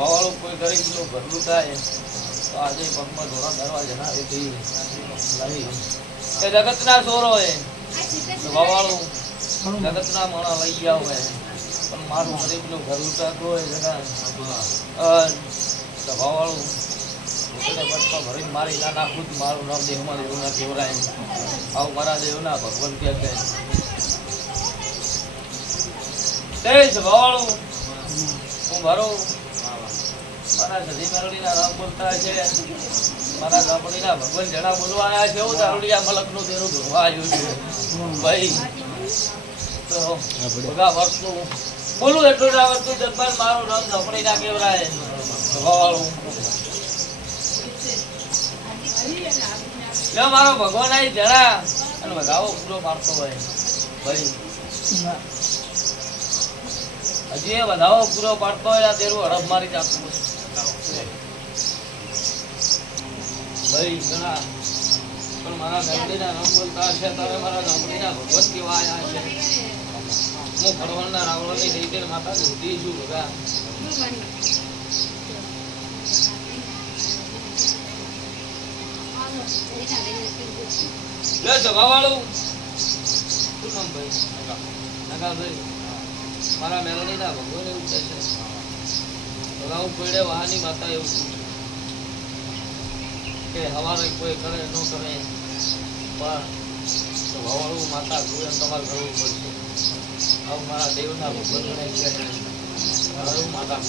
વાળું કોઈ ગરીબ નું ઘરનું થાય તો આજે પગમાં ધોરણ કરવા જણા એ જગત ના ચોરો હે વાળું જગત ના મોણા લઈ ગયા હોય પણ મારું ગરીબ નું ઘર ઉતારતું હોય જગા વાળું ભરીને મારી ના નાખું મારું નામ દેવમાં દેવું ના કેવરાય આવું મારા દેવ ના ભગવાન કે વાળું હું મારો મારા સધી મેરડી ના રામ બોલતા છે મારા ગામડી ના ભગવાન જણા બોલવા આવ્યા છે એવું દારૂડિયા મલક નું તેનું ધોવા આવ્યું છે ભાઈ તો બધા વર્ષનું બોલું એટલું ના આવડતું જગમાન મારું નામ ઝપડી ના કેવરાય વાળું મારો ભગવાન આવી જણા અને વધાવો પૂરો પાડતો હોય ભાઈ હજી એ વધાવો પૂરો પાડતો હોય આ તેરું હડપ મારી જતું ભાઈ ઘણા પણ મારા ગામડીના નામ બોલતા છે તમે મારા ગામડીના ભગવત કેવા આવ્યા છે હું ભગવાનના રાવણની દઈ માતા ધોતી છું બધા લે જવાવાળું શું નામ ભાઈ નગાભાઈ મારા મેલોડીના ભગવાન એવું કહે છે હું કોઈડે વાહની માતા એવું છું કે હવારે કોઈ કરે ન કરે પણ વાવાળું માતા જોડે તમારે કરવું પડશે આવું મારા દેવના ભગવાન છે માતા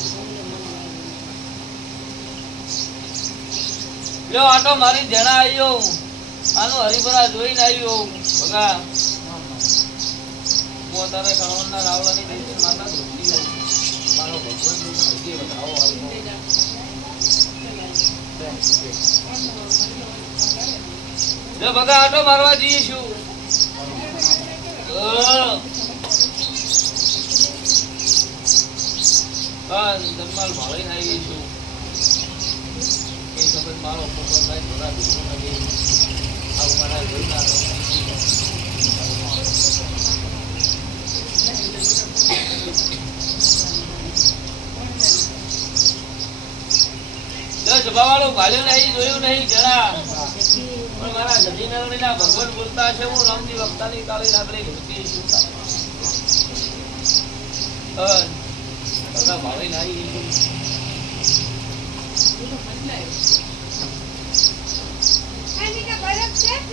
લ્યો આટો મારી જણા આવ્યો આનું હરિભરા જોઈને આવ્યો ભગા હું તારે કણવરના રાવળાની દેવી માતા ધોતી મારો ભગવાન હજી વધાવો જો ભગા આટો મારવા જઈશું જન્માલ ભાળીને આવીશું મારો ફોટો થાય થોડા દિવસો નથી આવું મારા જોઈના સભાવાળું ભાલ્યું નહીં જોયું નહીં જરા પણ મારા જજીનગરીના ભગવાન બોલતા છે હું રામજી વક્તાની કાળી નાગરી ઘૂરતી છું ભાવી નાઈ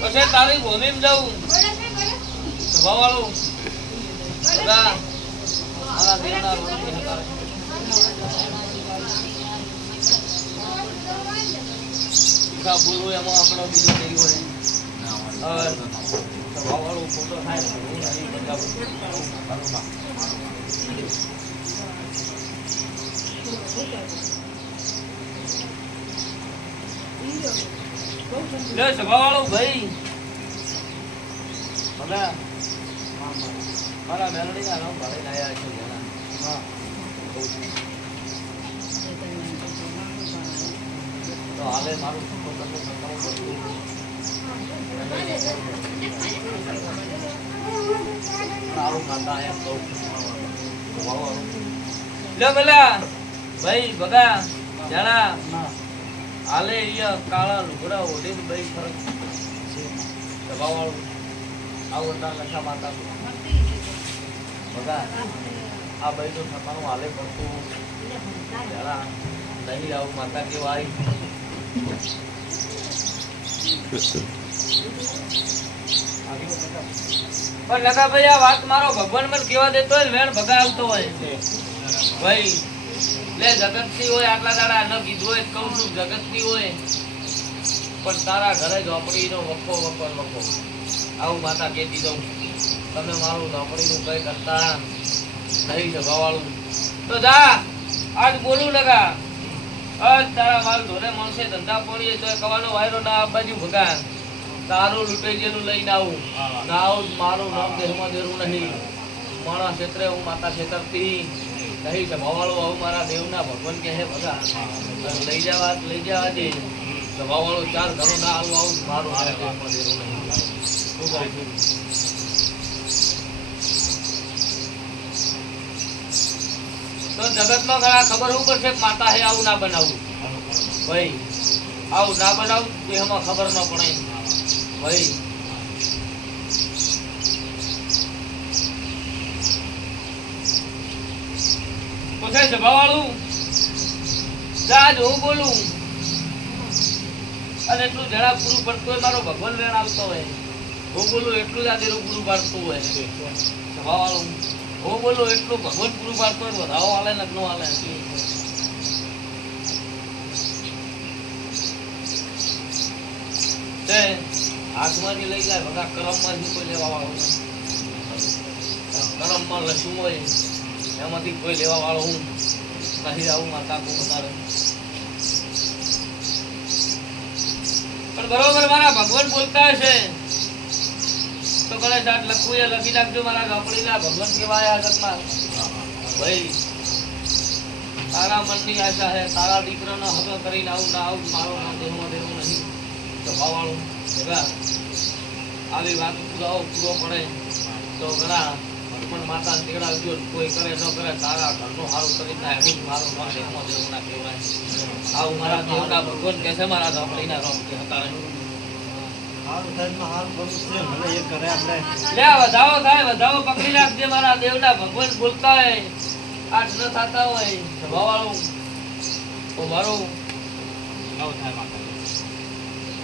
પછી તારી ભૂમિ જવું સભાવાળું મારા દેવના બોલવું એમાં આપણો બીજો નહીં હોય સભાવાળું ફોટો થાય સભાવાળું ભાઈ મારા મેલડીના નામ ભાડે આવ્યા છે તો હાલે મારું ભાઈ ભગા જણા હાલે કાળા લુગડા ઓઢીને ભાઈ ફરક સભાવાળું આવું નશા માતા ભગા આ ભાઈ તો થવાનું હાલે પડતું જણા નહીં આવું માતા કેવાય પણ લગા ભાઈ આ વાત મારો ભગવાન મને કેવા દેતો હોય વેણ ભગા આવતો હોય ભાઈ લે જગતની હોય આટલા દાડા ન કીધું હોય કહું છું જગતની હોય પણ તારા ઘરે ઝોપડીનો વખો આવું માતા કહેતી દઉં તમે મારું ઝોપડીનું કઈ કરતા નહીં સભાવાળું તો જા આજ બોલું લગા તારા માલ ધોરે મળશે ધંધા પડીએ તો કવાનો વાયરો ના આ બાજુ ભગા તારું લૂંટાઈ ગયેલું લઈને આવું ના આવું મારું નામ દેહમાં દેરું નહીં મારા ક્ષેત્રે હું માતા ક્ષેત્રથી નહીં સભાવાળું આવું મારા દેવના ભગવાન કહે ભગા લઈ જવા દે સભા વાળો 4 ઘરો ના હાલવા આવું મારું હારે દેહમાં દેરું નહીં. શું કહું છું? તો જગતમાં ઘણા ખબર ઉપર છે કે માતા હે આવું ના બનાવવું ભાઈ, આવું ના બનાવવું દેહમાં ખબર ન પડે ભાઈ. પૂછે સભા વાળું જાજ હું બોલું અને એટલું જરા પૂરું પડતું હોય મારો ભગવાન વેણ આવતો હોય, હું બોલું એટલું જ આ દેરું પૂરું પાડતું હોય. સભા વાળું હું બોલું એટલું ભગવાન પૂરું પાડતો હોય, વધાવો હાલે ને ન હાલે. હાથમાંથી લઈ જાય બધા કરમમાંથી કોઈ લેવા વાળો કરમમાં લસું હોય એમાંથી કોઈ લેવા વાળો હું નહીં આવું માતા કો વધારે. પણ બરોબર મારા ભગવાન બોલતા હશે તો કદાચ આટ લખવું એ લખી નાખજો મારા ઝોપડીના ભગવાન કેવાય આ જગમાં ભાઈ. તારા મનની આશા હે તારા દીકરાનો હક કરીને આવું ના આવું મારો નામ દેહમાં દેવું નહીં. સભા વાળું ભેગા આવી વાત પૂરો પડે તો ઘણા પણ માતા તેડાવજો કોઈ કરે ન કરે તારા ઘરનું સારું કરીને હેડી મારું નામ દેહમાં દેવું ના કહેવાય. આવું મારા દેવના ભગવાન કહે છે મારા ઝોપડીના રોમ કે હતા. વધાવો થાય વધાવો પકડી નાખજે મારા દેવના ભગવાન બોલતા હોય આજ ન થતા હોય સભા વાળું તો મારું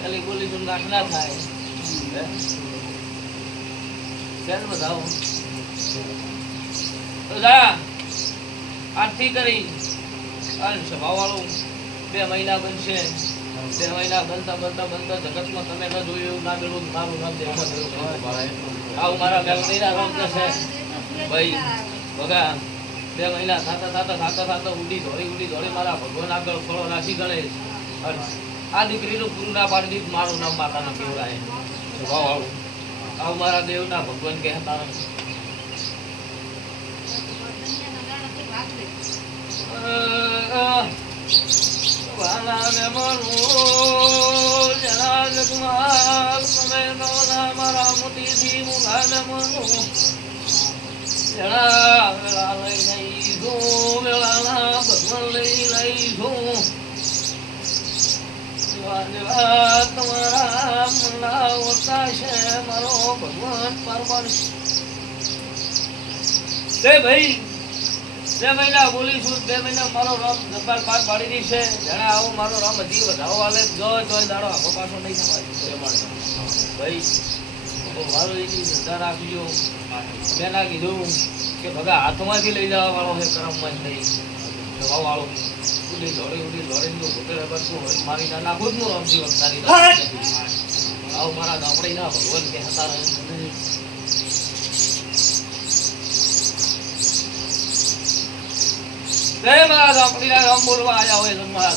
એલી બોલી તું નાખ ના થાય વધાવો તો જા આજથી કરી સભા વાળું 2 મહિના બનશે. 2 મહિના બનતા બનતા બનતા જગતમાં તમે ન જોયું એવું ના મેળવું મારું નામ દેવમાં દેવું આવું મારા મેલડીના નામ છે ભાઈ. બગા 2 મહિના થતા ઉડી ધોળી મારા ભગવાન આગળ ફળો રાખી ગણેશ આ દીકરીનું પૂરું ના પાડી દીધું મારું નામ માતાના કેવડાય. સ્વભાવ આવું આવું મારા દેવના ભગવાન કહેતા મારા મોતીથી મુલાને મનું વેળા લઈ લઈશું વેળાના ભગવાન લઈ લઈશું તમારા મનના ઓછા છે મારો ભગવાન પરમાર ભાઈ. 2 મહિના બોલીશું 2 મહિના મારો રામ જબ્બાર પાર પાડી દી છે. જાણે આવું મારો રામ હજી વધાવો વાલે જોય દાડો આખો પાછો નહીં થવાય ભાઈ. મારું એની શ્રદ્ધા રાખજો. મેં ના કીધું કે ભગા હાથમાંથી લઈ જવા વાળો છે કરમમાં જ નહીં જવા વાળો ઉડી દોડીને પોતે રબડતું હોય મારી ના નાખું જ નું રમતી વખતાની આવું મારા ગામડીના ભગવાન કે હતા મારા ગામડીના રામ બોલવા આવ્યા હોય જન્માલ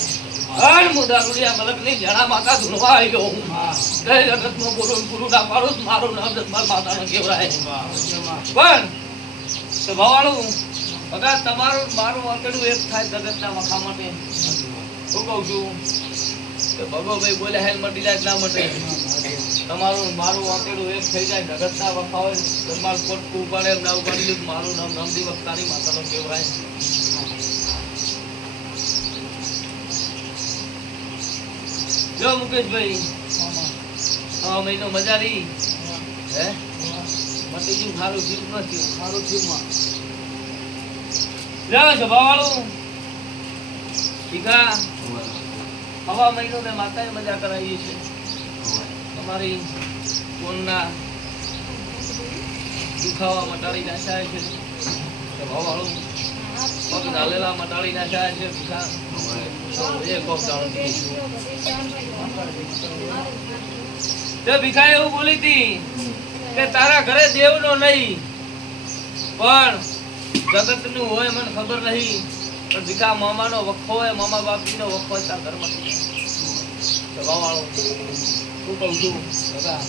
મુદા રૂડિયા મલકની જણા માતા ધૂણવા આવ્યો હું જગતમાં બોલું પૂરું ના પાડું મારું નામ જન્માલ માતાનો કેવરાય. પણ ભવાળું ભગા તમારું મારું વાંકડું એક થાય જગતના વખા માટે. શું કહું છું કે ભગોભાઈ બોલે હેલ મટી જાય ના મટે તમારું મારું વાંકડું એક થઈ જાય જગતના વખા હોય જન્માલ કોટ ઉપાડે એમ ના ઉપાડી મારું નામ નામદી વખતાની માતાનો કેવરાય. જો મુકેશભાઈ 6 મહિનો મજા રહી હે મટી ગયું સારું જીવ નથી સારું જીવમાં લ્યો સભા વાળું ઠીકા 6 મહિનો મેં માતાએ મજા કરાવી છે તમારી કોણના દુખાવા મટાડી નાખ્યા છે સભા વાળું પગ ડાલેલા મટાડી નાખ્યા છે ઠીકા ભીખા એવું બોલી હતી કે તારા ઘરે દેવનો નહીં પણ જગત નું હોય મને ખબર નહીં પણ ભીખા મામા નો વખો હોય મામા બાપજી નો વખો હોય તારા ઘરમાં સભા વાળો શું કઉ છું ભગા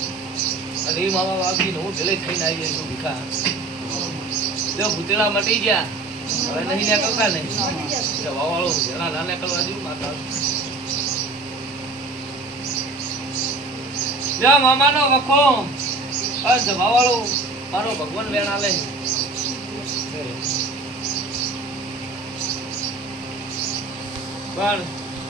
અને એ મામા બાપજી નું હું દિલે થઈને આવી છું ભીખા જો ભૂતેલા મટી ગયા હવે નહીં નીકળતા ને વાળો જરા ના નીકળવા જેવું માતા લ્યો મામાનો વખો આ જમાવાળો મારો ભગવાન વેણ આલે પણ